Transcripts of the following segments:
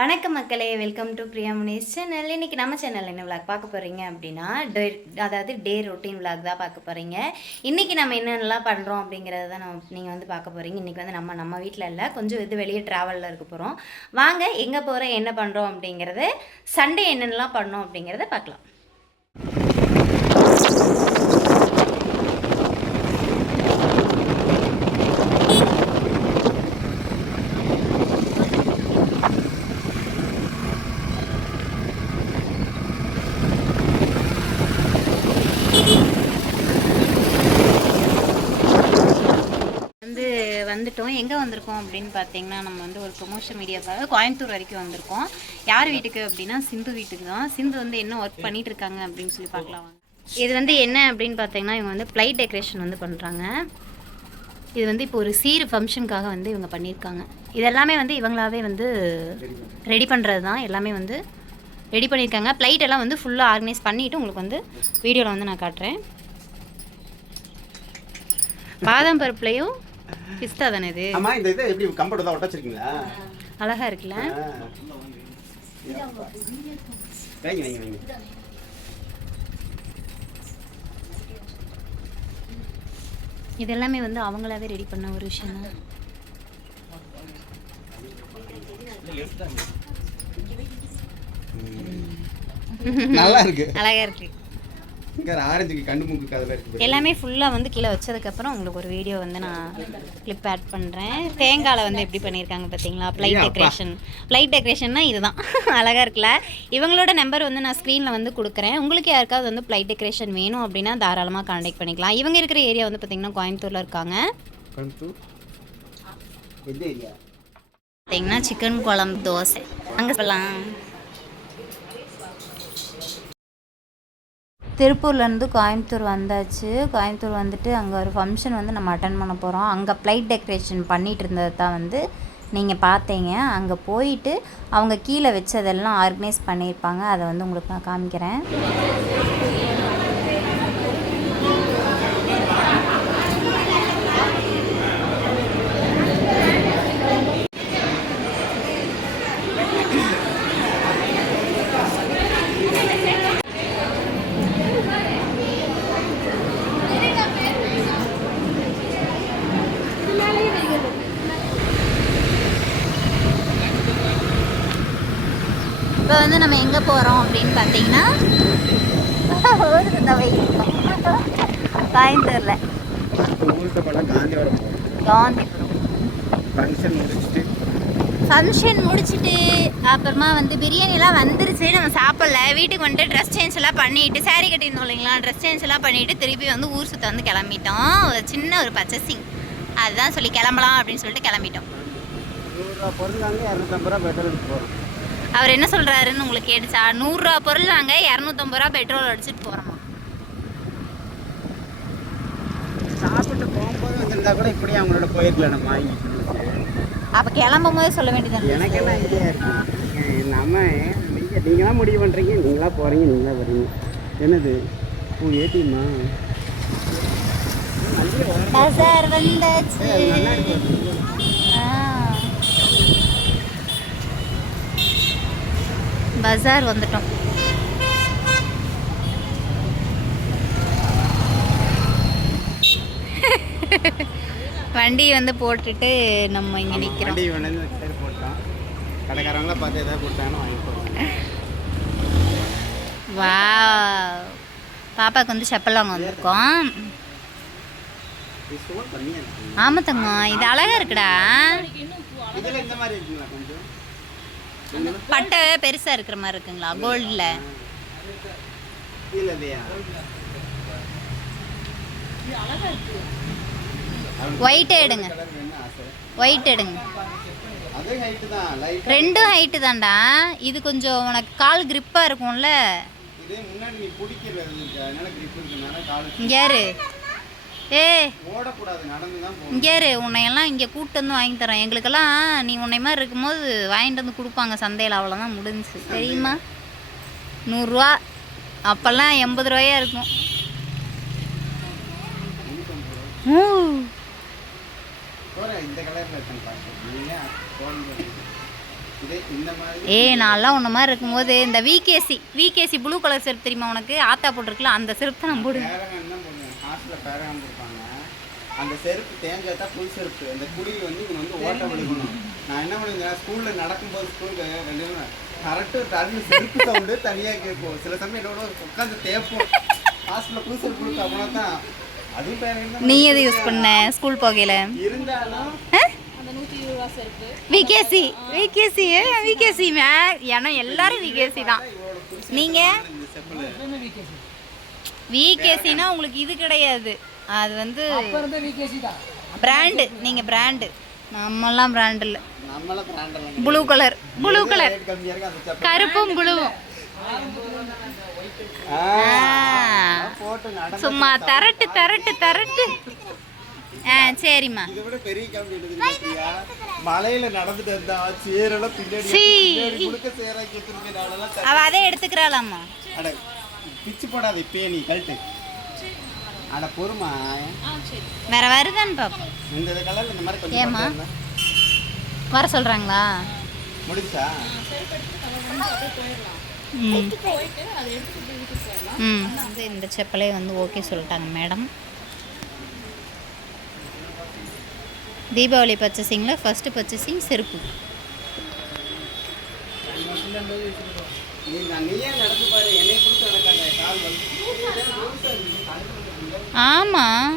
வணக்கம் மக்களே, welcome to Priya Munesh channel. இன்றைக்கி நம்ம சேனல் என்ன விளாக் பார்க்க போகிறீங்க அப்படின்னா டே ரொட்டீன் விளாக் தான் பார்க்க போகிறீங்க. இன்றைக்கி நம்ம என்னென்னலாம் பண்ணுறோம் அப்படிங்கிறத தான் நீங்கள் வந்து பார்க்க போகிறீங்க. இன்றைக்கி வந்து நம்ம வீட்டில் இல்லை, கொஞ்சம் இது வெளியே ட்ராவலில் இருக்க போகிறோம். வாங்க எங்கே போகிறோம், என்ன பண்ணுறோம் அப்படிங்கிறது, சண்டே என்னென்னலாம் பண்ணோம் அப்படிங்கிறத பார்க்கலாம். வந்துட்டோம். எங்கே வந்திருக்கோம் அப்படின்னு பார்த்தீங்கன்னா, நம்ம வந்து ஒரு ப்ரொமோஷன் மீடியாக்காக கோயம்புத்தூர் வரைக்கும் வந்திருக்கோம். யார் வீட்டுக்கு அப்படின்னா சிந்து வீட்டுக்கு தான். சிந்து வந்து என்ன ஒர்க் பண்ணிட்டு இருக்காங்க அப்படின்னு சொல்லி பார்க்கலாம். இது வந்து என்ன அப்படின்னு பார்த்தீங்கன்னா, இவங்க வந்து ப்ளைட் டெக்கரேஷன் வந்து பண்ணுறாங்க. இது வந்து இப்போ ஒரு சீர் ஃபங்க்ஷனுக்காக வந்து இவங்க பண்ணியிருக்காங்க. இதெல்லாமே வந்து இவங்களாவே வந்து ரெடி பண்ணுறது தான். எல்லாமே வந்து ரெடி பண்ணியிருக்காங்க. ப்ளைட் எல்லாம் வந்து ஃபுல்லாக ஆர்கனைஸ் பண்ணிவிட்டு உங்களுக்கு வந்து வீடியோவில் வந்து நான் காட்டுறேன். பாதாம் பருப்புலையும் பிஸ்தா தானே இது? ஆமா, இந்த இது எப்படி கம்பௌண்ட் தான் ஒட்ட வச்சிருக்கீங்களா? அழகா இருக்குல்ல? வைங்க வைங்க வைங்க. இதெல்லாமே வந்து அவங்களாவே ரெடி பண்ண ஒரு விஷயம் தான். நல்லா இருக்கு, அழகா இருக்கு. ஆரஞ்சுக்கு கண்ணு மூக்கு கதல இருக்கு. எல்லாமே ஃபுல்லாக வந்து கீழே வச்சதுக்கப்புறம் உங்களுக்கு ஒரு வீடியோ வந்து நான் கிளிப் ஆட் பண்ணுறேன். தேங்காயில் வந்து எப்படி பண்ணியிருக்காங்க பார்த்தீங்களா? ப்ளைட் டெக்கரேஷன்னா இதுதான். அழகாக இருக்குல்ல? இவங்களோட நம்பர் வந்து நான் ஸ்க்ரீனில் வந்து கொடுக்குறேன். உங்களுக்கு யாருக்காவது வந்து ப்ளைட் டெக்கரேஷன் வேணும் அப்படின்னா தாராளமாக கான்டாக்ட் பண்ணிக்கலாம். இவங்க இருக்கிற ஏரியா வந்து பார்த்தீங்கன்னா கோயம்புத்தூரில் இருக்காங்க. பார்த்தீங்கன்னா சிக்கன் குழம்பு, தோசை அங்கே சொல்லலாம். திருப்பூர்லேருந்து கோயம்புத்தூர் வந்தாச்சு. கோயம்புத்தூர் வந்துட்டு அங்கே ஒரு ஃபங்க்ஷன் வந்து நம்ம அட்டன் பண்ண போகிறோம். அங்கே ப்ளைட் டெக்கரேஷன் பண்ணிகிட்டு இருந்தது தான் வந்து நீங்கள் பார்த்தீங்க. அங்கே போயிட்டு அவங்க கீழே வச்சதெல்லாம் ஆர்கனைஸ் பண்ணியிருப்பாங்க. அதை வந்து உங்களுக்கு நான் காமிக்கிறேன். இப்போ வந்து நம்ம எங்கே போகிறோம் அப்படின்னு பார்த்தீங்கன்னா, கோயம்புத்தூரில் ஃபங்க்ஷன் முடிச்சுட்டு அப்புறமா வந்து பிரியாணிலாம் வந்துருச்சு. நம்ம சாப்பிடல, வீட்டுக்கு வந்துட்டு ட்ரெஸ் சேஞ்ச் எல்லாம் பண்ணிவிட்டு, சாரீ கட்டியிருந்தோம் இல்லைங்களா, ட்ரெஸ் சேஞ்ச் எல்லாம் பண்ணிவிட்டு திருப்பி வந்து ஊர் சுற்ற வந்து கிளம்பிட்டோம். ஒரு சின்ன ஒரு பர்ச்சேசிங், அதுதான் சொல்லி கிளம்பலாம் அப்படின்னு சொல்லிட்டு கிளம்பிட்டோம். அவர் என்ன சொல்கிறாருன்னு உங்களுக்கு கேட்டுச்சா? 100 ரூபா பொருள் நாங்கள் 250 ரூபா பெட்ரோல் அடிச்சுட்டு போகிறோமா. சாப்பிட்டு போகும்போது வந்திருந்தா கூட இப்படி அவங்களோட போயிருக்கலாம். நம்ம அப்போ கிளம்பும் போதே சொல்ல வேண்டியது. எனக்கு என்ன ஐடியா இருக்கு, நம்ம நீங்களாம் முடிவு பண்ணுறீங்க, நீங்களா போகிறீங்க, நீங்களா வரீங்க. என்னது ஏடிஎம்மா? பஜார் வந்தாச்சு. பஜார் வந்துட்டோம். வண்டி வந்து போட்டுட்டு நம்ம இங்கே நிற்கிறோம். வண்டி வந்து போட்டோம். கடைக்காரங்கள பார்த்து எதாவது கொடுத்தாங்கன்னா வாங்கி போடுவோம். வா, பாப்பாவுக்கு வந்து செப்பல் வாங்க வந்திருக்கோம். ஆமாம் தங்கம், இது அழகாக இருக்குடா. பட்டை பெருசாக இருக்கிற மாதிரி இருக்குங்களா? கோல்டில் ஒயிட் எடுங்க, ஒயிட் எடுங்க. ரெண்டும் ஹைட்டு தான்டா. இது கொஞ்சம் உனக்கு கால் கிரிப்பாக இருக்கும்ல. யாரு இங்கேரு உன்னையெல்லாம் இங்கே கூப்பிட்டு வந்து வாங்கி தரேன். எங்களுக்கெல்லாம் நீ உன்னை மாதிரி இருக்கும்போது வாங்கிட்டு வந்து கொடுப்பாங்க சந்தையில். அவ்வளோதான் முடிஞ்சிச்சு, தெரியுமா? 100 ரூபா, அப்போல்லாம் 80 ரூபாயா இருக்கும். இதே இந்த மாதிரி ஏய் நான்லாம் உன்ன மாதிரி இருக்கும்போது இந்த விகேசி ப்ளூ கலர் செருப்பு தெரியுமா உனக்கு? ஆத்தா போட்டிருக்குல அந்த செருப்பு தான் நான் போடுவேன். பேரகான் தான் போடுவேன். ஹாஸ்டலில் பேரகான் கொடுப்பாங்க. அந்த செருப்பு தேஞ்சா தான் புது செருப்பு. அந்த குழி வந்து இவங்க வந்து ஓட்ட விடுக்கணும். நான் என்ன பண்ணுவேன், ஸ்கூலில் நடக்கும்போது ஸ்கூலுக்கு ரெண்டு கரெக்டாக தண்ணி செருப்பு சவுண்டு தனியாக கேட்கும். சில சமயம் என்னோட உட்காந்து தேப்போம். ஹாஸ்டலில் புது செருப்பு கொடுத்தா அப்படின்னா தான் அதுவும் பேரகான். நீ எது யூஸ் பண்ண ஸ்கூல் போகையில்? இருந்தாலும் விகேசி ஏன்னா எல்லாரும் விகேசி தான். நீங்கள் விகேசினா உங்களுக்கு இது கிடையாது, அது வந்து பிராண்டு. நீங்கள் பிராண்டு, நம்மெல்லாம் பிராண்ட் இல்லை. ப்ளூ கலர் கருப்பும் ப்ளூவும் சும்மா தரட்டு. சரிம்மா. மலையில நடந்துட்டு இருந்தா சேரெல்லாம் பின்னாடி அவ அதே எடுத்துக்கிறாளாம்மா. அட பிச்சு போடாத இப்பயே நீ கழட்டு. அட பொறுமா, வேற வருதான்னு பாப்போம். இந்த கலர்ல இந்த மாதிரி கொஞ்சம் ஏமா வர சொல்றாங்களா? முடிச்சா வந்து இந்த செப்பலே வந்து ஓகே சொல்லிட்டாங்க மேடம். தீபாவளி பர்ச்சேசிங்கில் ஃபஸ்ட்டு பர்ச்சேசிங் செருப்பு. ஆமாம்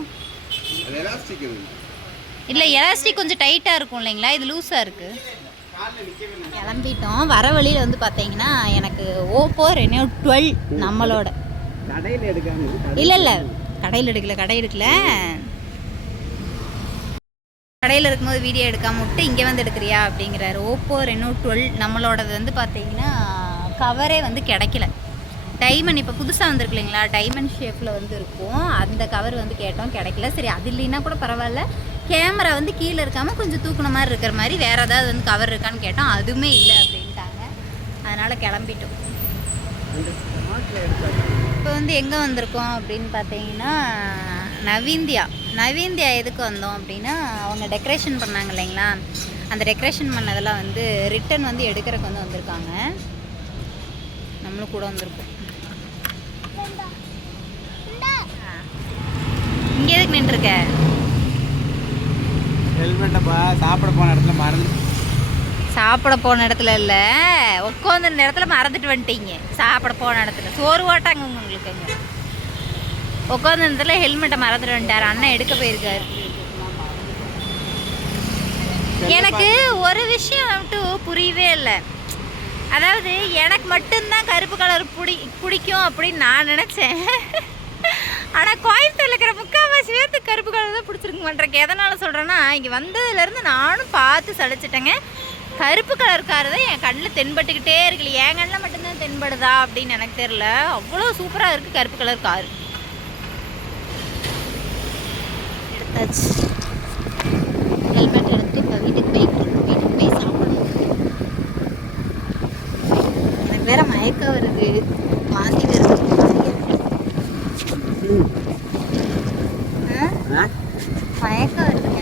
இல்லை, எலாஸ்டிக் கொஞ்சம் டைட்டாக இருக்கும் இல்லைங்களா, இது லூஸாக இருக்குது. கிளம்பிட்டோம். வர வழியில் வந்து பார்த்தீங்கன்னா எனக்கு ஓப்போ ரெனோ 12 நம்மளோட இல்லை கடையில் எடுக்கல கடையில் இருக்கும்போது வீடியோ எடுக்காம விட்டு இங்கே வந்து எடுக்கிறியா அப்படிங்கிறாரு. ஓப்போ ரெனோ 12 நம்மளோடது வந்து பார்த்தீங்கன்னா கவரே வந்து கிடைக்கல. டைமண்ட் இப்போ புதுசாக வந்துருக்கு இல்லைங்களா, டைமண்ட் ஷேப்பில் வந்து இருக்கும். அந்த கவர் வந்து கேட்டோம், கிடைக்கல. சரி அது இல்லைன்னா கூட பரவாயில்ல, கேமரா வந்து கீழே இருக்காமல் கொஞ்சம் தூக்குன மாதிரி இருக்கிற மாதிரி வேறு ஏதாவது வந்து கவர் இருக்கான்னு கேட்டோம், அதுவுமே இல்லை அப்படின்ட்டாங்க. அதனால் கிளம்பிட்டோம். இப்போ வந்து எங்கே வந்திருக்கோம் அப்படின்னு பார்த்தீங்கன்னா நவீந்தியா எதுக்கு வந்தோம் அப்படின்னா, அவங்க டெக்கரேஷன் பண்ணாங்க இல்லைங்களா, அந்த டெக்கரேஷன் பண்ணதெல்லாம் வந்து ரிட்டன் வந்து எடுக்கிறதுக்கு வந்து வந்திருக்காங்க. நம்மளும் கூட வந்திருக்கோம். இங்கே எதுக்கு நின்றுருக்க? ஹெல்மெட்டப்பா சாப்பிட போன இடத்துல மறந்து. சாப்பிட போன இடத்துல இல்லை, உட்காந்து இடத்துல மறந்துட்டு வந்துட்டீங்க. சாப்பிட போன இடத்துல சோறு ஓட்டாங்க உங்களுக்கு. அங்கே உட்காந்து இடத்துல ஹெல்மெட்டை மறந்துட்டு வந்துட்டார். அண்ணன் எடுக்க போயிருக்காரு. எனக்கு ஒரு விஷயம் மட்டும் புரியவே இல்லை. அதாவது எனக்கு மட்டும்தான் கருப்பு கலர் பிடிக்கும் அப்படின்னு நான் நினச்சேன். ஆனால் கோயம்புத்தூரில் இருக்கிற முக்கால்வாசி பேர்த்து கருப்பு கலர் தான் பிடிச்சிருக்க மாட்டேங்க. எதனால் சொல்கிறேன்னா, இங்கே வந்ததுலேருந்து நானும் பார்த்து சளைச்சிட்டேங்க. கருப்பு கலர் கார் தான் என் கண்ணில் தென்பட்டுக்கிட்டே இருக்குல்ல. என் கண்ணில் மட்டும்தான் தென்படுதா அப்படின்னு எனக்கு தெரியல. அவ்வளோ சூப்பராக இருக்குது கருப்பு கலர் கார். எடுத்தாச்சு. ஹெல்மெட் எடுத்து இப்போ வீட்டுக்கு போய் சாப்பிடணும். எனக்கு வேற மயக்கம் வருது, வாந்தி வருது. மயக்கம் வருதுங்க,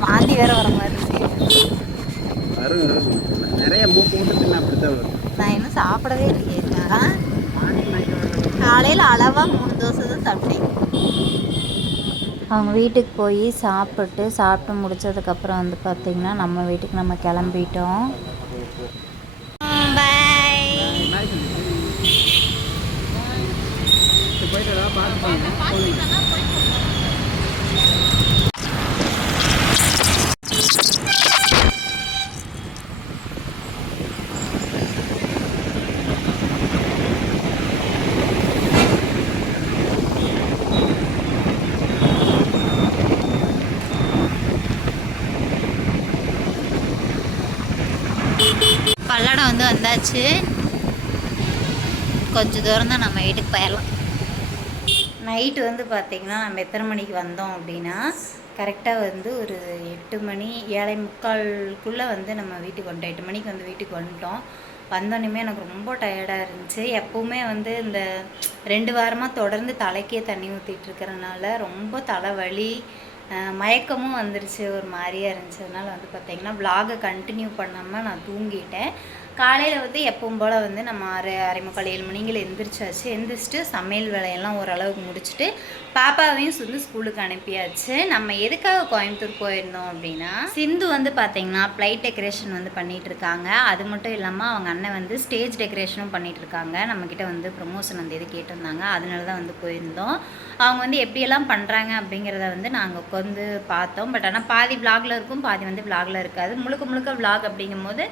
வாந்தி வேற வர மாதிரி இருக்கு. நிறைய மூக்கு மூட்டு அப்படித்தான் வரும். நான் இன்னும் சாப்பிடவே இல்லையே. காலையில் அளவாக 3 தோசை தான் சாப்பிட்டேன். அவங்க வீட்டுக்கு போய் சாப்பிட்டு முடிச்சதுக்கப்புறம் வந்து பார்த்திங்கன்னா நம்ம வீட்டுக்கு நம்ம கிளம்பிட்டோம். பாய். பல்லடம் வந்து வந்தாச்சு. கொஞ்சம் தூரம் தான் நம்ம வீட்டுக்கு போயிடலாம். நைட்டு வந்து பார்த்திங்கன்னா நம்ம எத்தனை மணிக்கு வந்தோம் அப்படின்னா, கரெக்டாக வந்து ஒரு 8 மணி 7:45 வந்து நம்ம வீட்டுக்கு வந்துட்டோம். 8 மணிக்கு வந்து வீட்டுக்கு வந்துட்டோம். வந்தோடனே எனக்கு ரொம்ப டயர்டாக இருந்துச்சு. எப்போவுமே வந்து இந்த 2 வாரமாக தொடர்ந்து தலைக்கே தண்ணி ஊற்றிட்டு இருக்கிறனால ரொம்ப தலைவலி, மயக்கமும் வந்துருச்சு, ஒரு மாதிரியாக இருந்துச்சு. அதனால் வந்து பார்த்திங்கன்னா vlog கண்டினியூ பண்ணாமல் நான் தூங்கிட்டேன். காலையில் வந்து எப்பவும் போல் வந்து நம்ம 6:45 7 மணிங்கில் எந்திரிச்சாச்சு. எந்திரிச்சிட்டு சமையல் வேலையெல்லாம் ஓரளவுக்கு முடிச்சுட்டு பாப்பாவையும் வந்து ஸ்கூலுக்கு அனுப்பியாச்சு. நம்ம எதுக்காக கோயம்புத்தூர் போயிருந்தோம் அப்படின்னா, சிந்து வந்து பார்த்திங்கன்னா ஃப்ளைட் டெக்கரேஷன் வந்து பண்ணிகிட்டு இருக்காங்க. அது மட்டும் இல்லாமல் அவங்க அண்ணன் வந்து ஸ்டேஜ் டெக்கரேஷனும் பண்ணிகிட்டு இருக்காங்க. நம்மக்கிட்ட வந்து ப்ரொமோஷன் வந்து இது கேட்டிருந்தாங்க. அதனால தான் வந்து போயிருந்தோம். அவங்க வந்து எப்படியெல்லாம் பண்ணுறாங்க அப்படிங்கிறத வந்து நாங்கள் உட்காந்து பார்த்தோம். பட் ஆனால் பாதி விலாகில் இருக்கும், பாதி வந்து விலாகில் இருக்காது. முழுக்க முழுக்க விலாக் அப்படிங்கும்போது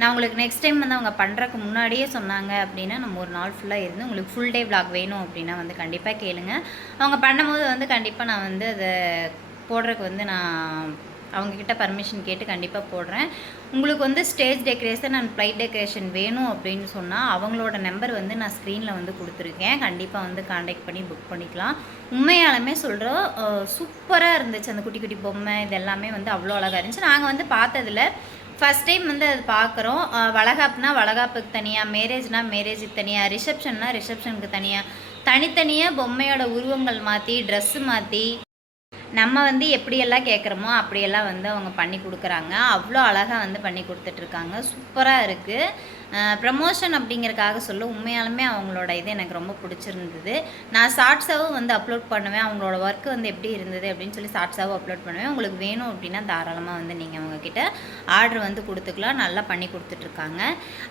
நான் உங்களுக்கு நெக்ஸ்ட் டைம் வந்து அவங்க பண்ணுறதுக்கு முன்னாடியே சொன்னாங்க அப்படின்னா நம்ம ஒரு நாள் ஃபுல்லாக இருந்து உங்களுக்கு ஃபுல் டே விலாக் வேணும் அப்படின்னா வந்து கண்டிப்பாக கேளுங்க. அவங்க பண்ணும்போது வந்து கண்டிப்பாக நான் வந்து அதை போடுறதுக்கு வந்து நான் அவங்கக்கிட்ட பர்மிஷன் கேட்டு கண்டிப்பாக போடுறேன். உங்களுக்கு வந்து stage decoration and flight decoration வேணும் அப்படின்னு சொன்னால் அவங்களோட நம்பர் வந்து நான் ஸ்க்ரீனில் வந்து கொடுத்துருக்கேன். கண்டிப்பாக வந்து காண்டாக்ட் பண்ணி புக் பண்ணிக்கலாம். உண்மையாலுமே சொல்கிறோம், சூப்பராக இருந்துச்சு. அந்த குட்டி குட்டி பொம்மை இது எல்லாமே வந்து அவ்வளோ அழகாக இருந்துச்சு. நாங்கள் வந்து பார்த்ததில் ஃபஸ்ட் டைம் வந்து அது பார்க்குறோம். வளகாப்புனா வளகாப்புக்கு தனியாக, மேரேஜ்னால் மேரேஜுக்கு தனியாக, ரிசப்ஷன்னா ரிசப்ஷனுக்கு தனியாக, தனித்தனியாக பொம்மையோட உருவங்கள் மாற்றி ட்ரெஸ்ஸு மாற்றி நம்ம வந்து எப்படியெல்லாம் கேட்குறோமோ அப்படியெல்லாம் வந்து அவங்க பண்ணி கொடுக்குறாங்க. அவ்வளோ அழகாக வந்து பண்ணி கொடுத்துட்ருக்காங்க. சூப்பராக இருக்குது. ப்ரமோஷன் அப்படிங்கிறக்காக சொல்ல உண்மையாலுமே அவங்களோட இது எனக்கு ரொம்ப பிடிச்சிருந்தது. நான் ஷார்ட்ஸாகவும் வந்து அப்லோட் பண்ணுவேன். அவங்களோட ஒர்க்கு வந்து எப்படி இருந்தது அப்படின்னு சொல்லி ஷார்ட்ஸாகவும் அப்லோட் பண்ணுவேன். உங்களுக்கு வேணும் அப்படின்னா தாராளமாக வந்து நீங்கள் அவங்கக்கிட்ட ஆர்டர் வந்து கொடுத்துக்கலாம். நல்லா பண்ணி கொடுத்துட்ருக்காங்க.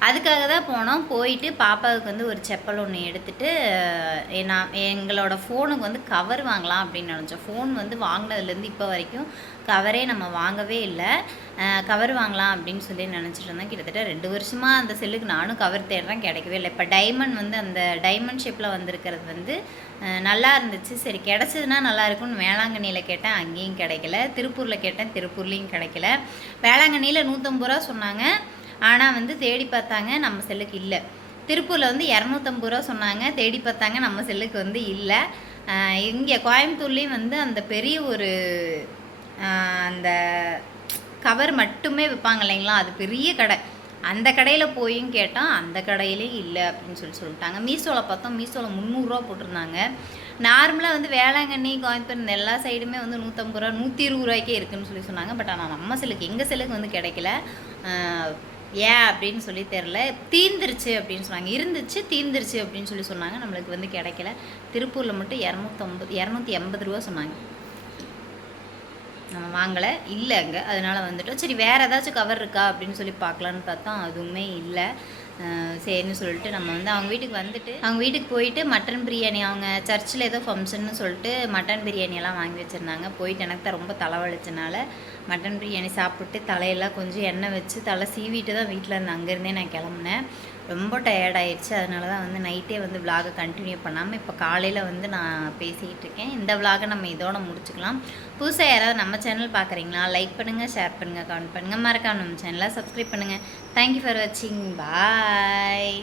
அதுக்காக தான் போனோம். போயிட்டு பாப்பாவுக்கு வந்து ஒரு செப்பல் ஒன்று எடுத்துகிட்டு நான் எங்களோட ஃபோனுக்கு வந்து கவர் வாங்கலாம் அப்படின்னு நினச்சோம். ஃபோன் வந்து வாங்கினதுலேருந்து இப்போ வரைக்கும் கவரே நம்ம வாங்கவே இல்லை. கவர் வாங்கலாம் அப்படின்னு சொல்லி நினச்சிட்டு இருந்தேன். கிட்டத்தட்ட 2 வருஷமாக அந்த செல்லுக்கு நானும் கவர் தேடுறேன், கிடைக்கவே இல்லை. இப்போ டைமண்ட் வந்து அந்த டைமண்ட் ஷேப்பில் வந்திருக்கிறது வந்து நல்லா இருந்துச்சு. சரி கிடச்சதுன்னா நல்லா இருக்கும்னு வேளாங்கண்ணியில் கேட்டேன், அங்கேயும் கிடைக்கல. திருப்பூரில் கேட்டேன், திருப்பூர்லேயும் கிடைக்கல. வேளாங்கண்ணியில் 150 ரூபா சொன்னாங்க. ஆனால் வந்து தேடி பார்த்தாங்க நம்ம செல்லுக்கு இல்லை. திருப்பூரில் வந்து 250 ரூபா சொன்னாங்க, தேடி பார்த்தாங்க நம்ம செல்லுக்கு வந்து இல்லை. இங்கே கோயம்புத்தூர்லேயும் வந்து அந்த பெரிய ஒரு அந்த கவர் மட்டுமே விற்பாங்க இல்லைங்களா, அது பெரிய கடை. அந்த கடையில் போயும் கேட்டால் அந்த கடையிலையும் இல்லை அப்படின்னு சொல்லிட்டாங்க. மீஷோவில் பார்த்தோம், மீஷோவில் 300 ரூபா போட்டிருந்தாங்க. நார்மலாக வந்து வேளாங்கண்ணி, கோயம்புத்தூர் இந்த எல்லா சைடுமே வந்து 150 ரூபா 120 ரூபாய்க்கே இருக்குதுன்னு சொல்லி சொன்னாங்க. பட் ஆனால் நம்ம செல்லுக்கு எங்கள் செல்லுக்கு வந்து கிடைக்கல. ஏன் அப்படின்னு சொல்லி தெரில. தீர்ந்துருச்சு அப்படின்னு சொன்னாங்க. இருந்துச்சு, தீர்ந்துருச்சு அப்படின்னு சொல்லி சொன்னாங்க. நம்மளுக்கு வந்து கிடைக்கல. திருப்பூரில் மட்டும் 280 ரூபா சொன்னாங்க. நம்ம வாங்கலை, இல்லை அங்கே. அதனால் வந்துட்டோம். சரி வேறு ஏதாச்சும் கவர் இருக்கா அப்படின்னு சொல்லி பார்க்கலான்னு பார்த்தா அதுவுமே இல்லை. சரின்னு சொல்லிட்டு நம்ம வந்து அவங்க வீட்டுக்கு போயிட்டு மட்டன் பிரியாணி, அவங்க சர்ச்சில் ஏதோ ஃபங்க்ஷன்னு சொல்லிட்டு மட்டன் பிரியாணியெல்லாம் வாங்கி வச்சுருந்தாங்க. போயிட்டு எனக்கு தான் ரொம்ப தலைவலிச்சனால மட்டன் பிரியாணி சாப்பிட்டு தலையெல்லாம் கொஞ்சம் எண்ணெய் வச்சு தலை சீவிட்டு தான் வீட்டில் இருந்து அங்கேருந்தே நான் கிளம்புனேன். ரொம்ப டயர்டாயிடுச்சு. அதனால தான் வந்து நைட்டே வந்து விலாகை கண்டினியூ பண்ணாமல் இப்போ காலையில் வந்து நான் பேசிகிட்டு இருக்கேன். இந்த விலாகை நம்ம இதோட முடிச்சுக்கலாம். புதுசாக யாராவது நம்ம சேனல் பார்க்குறீங்களா, லைக் பண்ணுங்கள், ஷேர் பண்ணுங்கள், கமெண்ட் பண்ணுங்கள், மறக்காம நம்ம சேனலை சப்ஸ்கிரைப் பண்ணுங்கள். தேங்க்யூ ஃபார் வாட்சிங். பாய்.